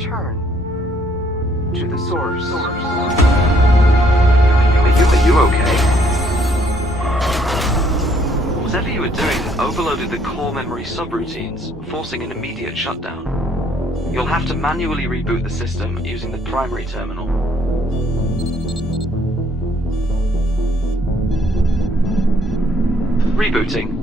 return to the source. Are you okay? Whatever you were doing overloaded the core memory subroutines, forcing an immediate shutdown. You'll have to manually reboot the system using the primary terminal. Rebooting.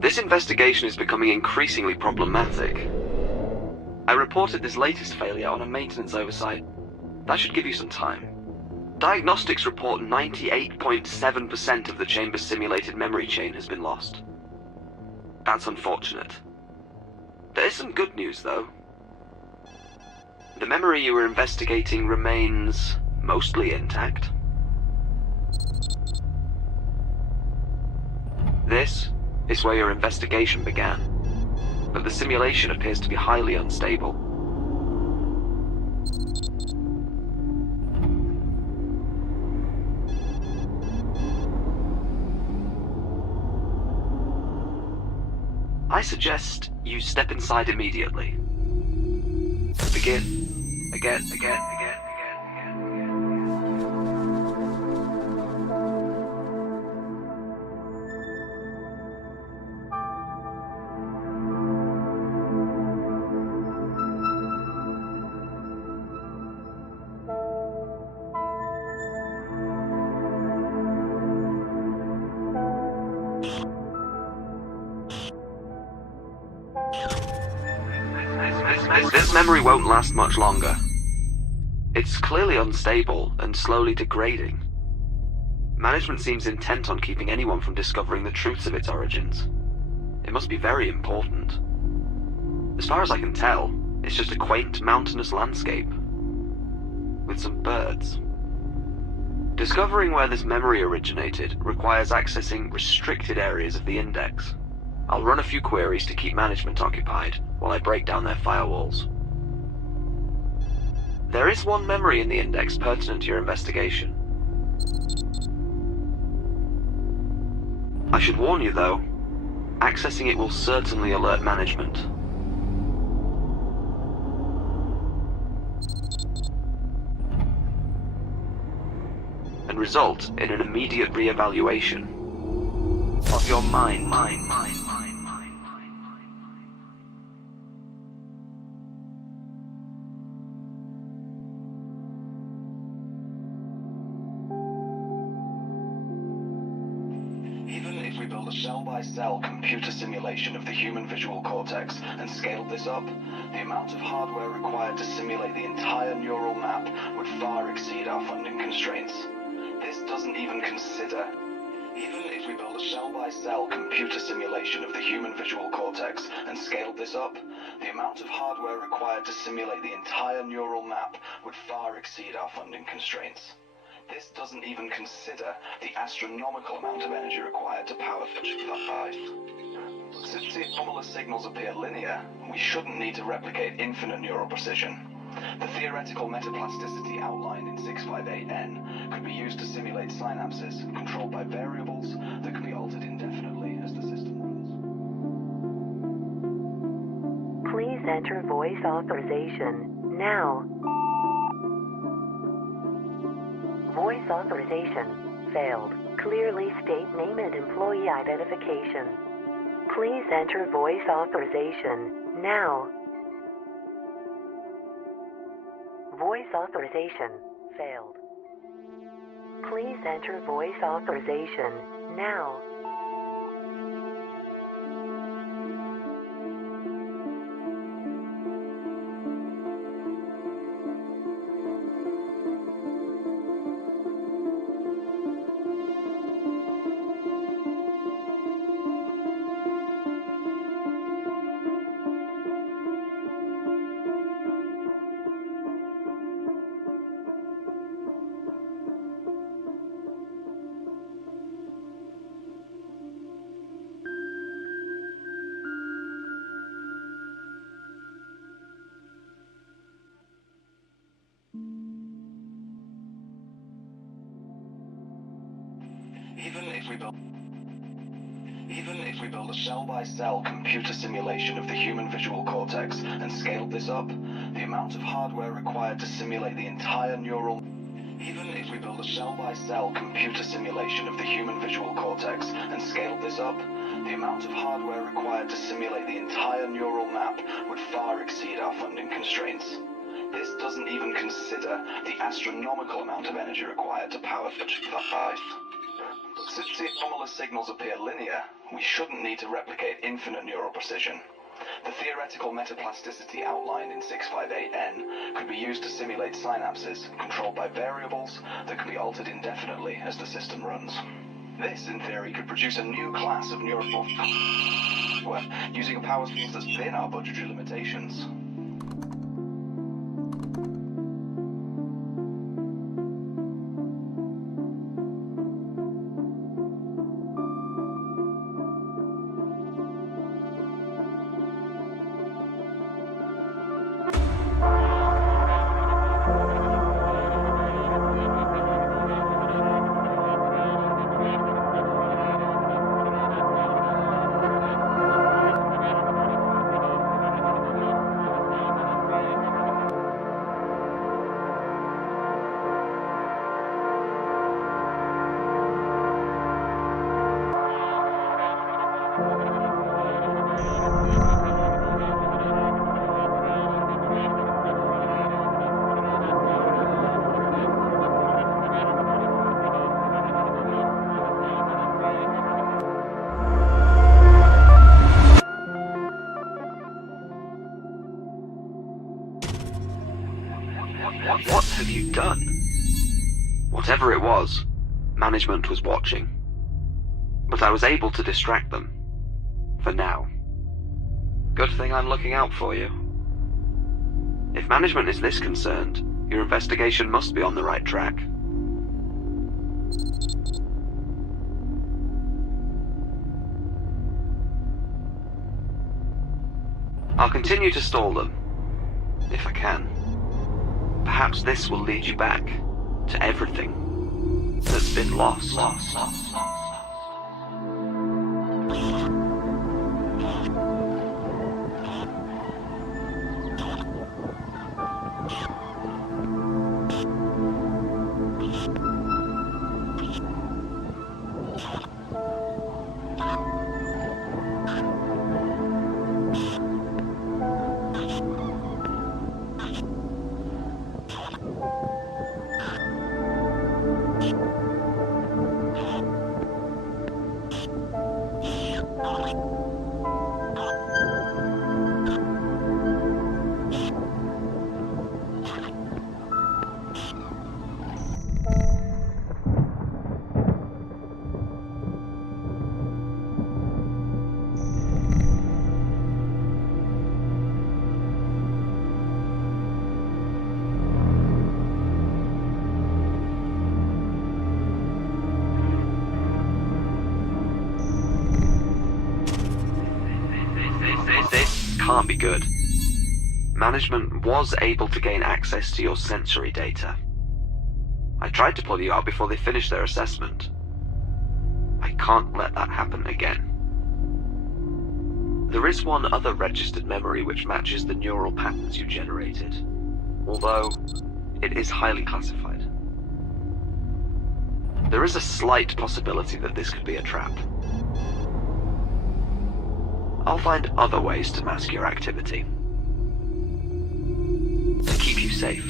This investigation is becoming increasingly problematic. I reported this latest failure on a maintenance oversight. That should give you some time. Diagnostics report 98.7% of the chamber's simulated memory chain has been lost. That's unfortunate. There is some good news, though. The memory you were investigating remains mostly intact. This is where your investigation began, but the simulation appears to be highly unstable. I suggest you step inside immediately. Begin. Again. This memory won't last much longer. It's clearly unstable and slowly degrading. Management seems intent on keeping anyone from discovering the truths of its origins. It must be very important. As far as I can tell, it's just a quaint mountainous landscape with some birds. Discovering where this memory originated requires accessing restricted areas of the index. I'll run a few queries to keep management occupied while I break down their firewalls. There is one memory in the index pertinent to your investigation. I should warn you though, accessing it will certainly alert management. And result in an immediate re-evaluation of your mind. Even if we build a cell-by-cell computer simulation of the human visual cortex and scaled this up, the amount of hardware required to simulate the entire neural map would far exceed our funding constraints. This doesn't even consider. Even if we build a cell-by-cell computer simulation of the human visual cortex and scaled this up, the amount of hardware required to simulate the entire neural map would far exceed our funding constraints. This doesn't even consider the astronomical amount of energy required to power such device. Since the anomalous signals appear linear, we shouldn't need to replicate infinite neural precision. The theoretical metaplasticity outlined in 658N could be used to simulate synapses controlled by variables that can be altered indefinitely as the system runs. Please enter voice authorization now. Voice authorization failed. Clearly state name and employee identification. Please enter voice authorization now. Voice authorization failed. Please enter voice authorization now. Even if we build a cell-by-cell computer simulation of the human visual cortex and scaled this up, the amount of hardware required to simulate the entire neural... Even if we build a cell-by-cell computer simulation of the human visual cortex and scaled this up, the amount of hardware required to simulate the entire neural map would far exceed our funding constraints. This doesn't even consider the astronomical amount of energy required to power such a device. Since the anomalous signals appear linear, we shouldn't need to replicate infinite neural precision. The theoretical metaplasticity outlined in 658N could be used to simulate synapses controlled by variables that can be altered indefinitely as the system runs. This, in theory, could produce a new class of neural software using a power source that's within our budgetary limitations. What have you done? Whatever it was, management was watching. But I was able to distract them. For now. Good thing I'm looking out for you. If management is this concerned, your investigation must be on the right track. I'll continue to stall them, if I can. Perhaps this will lead you back to everything that's been lost. Can't be good. Management was able to gain access to your sensory data. I tried to pull you out before they finished their assessment. I can't let that happen again. There is one other registered memory which matches the neural patterns you generated, although it is highly classified. There is a slight possibility that this could be a trap. I'll find other ways to mask your activity. To keep you safe.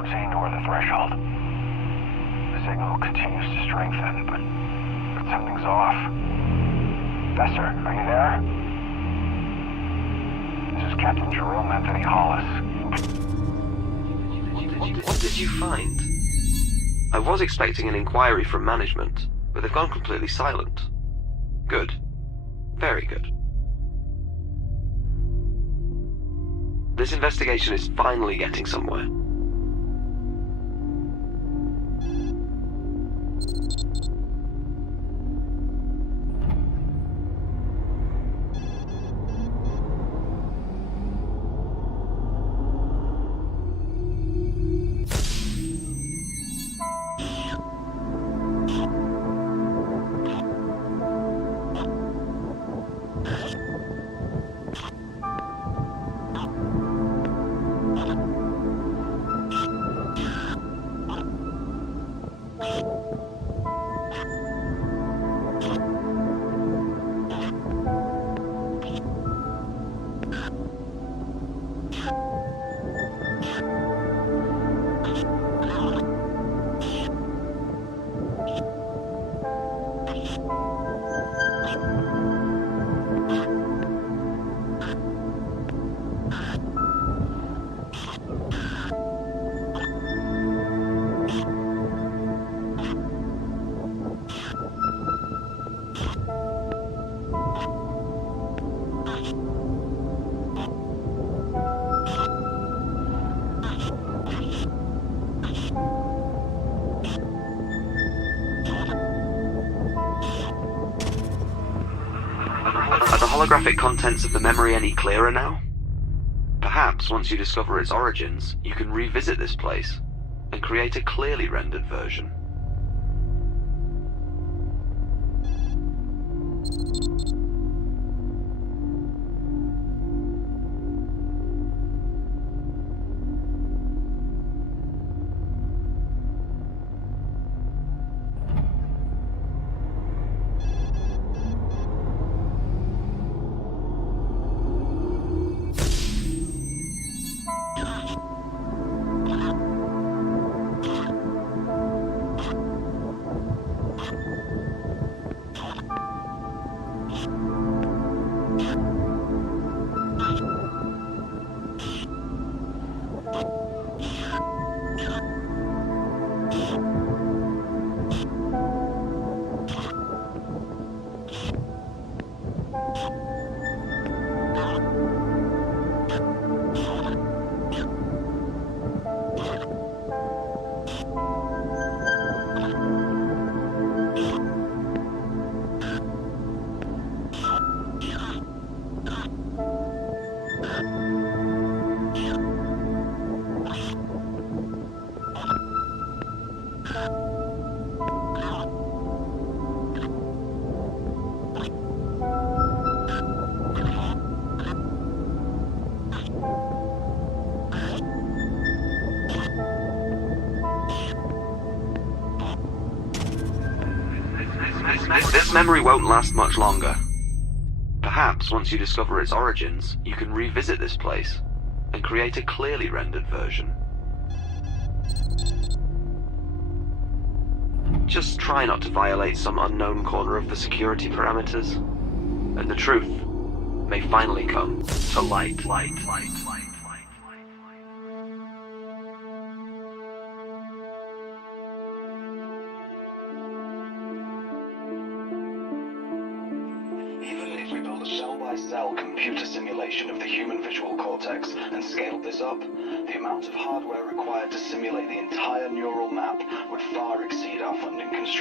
pertain toward the threshold. The signal continues to strengthen, but something's off. Besser, are you there? This is Captain Jerome Anthony Hollis. What did you find? I was expecting an inquiry from management, but they've gone completely silent. Good. Very good. This investigation is finally getting somewhere. Are the holographic contents of the memory any clearer now? Perhaps once you discover its origins, you can revisit this place and create a clearly rendered version. This memory won't last much longer. Perhaps once you discover its origins, you can revisit this place and create a clearly rendered version. Just try not to violate some unknown corner of the security parameters, and the truth may finally come to light. Even if we build a cell-by-cell computer simulation of the human visual cortex and scaled this up, the amount of hardware required to simulate the entire neural map would far exceed our funding constraints.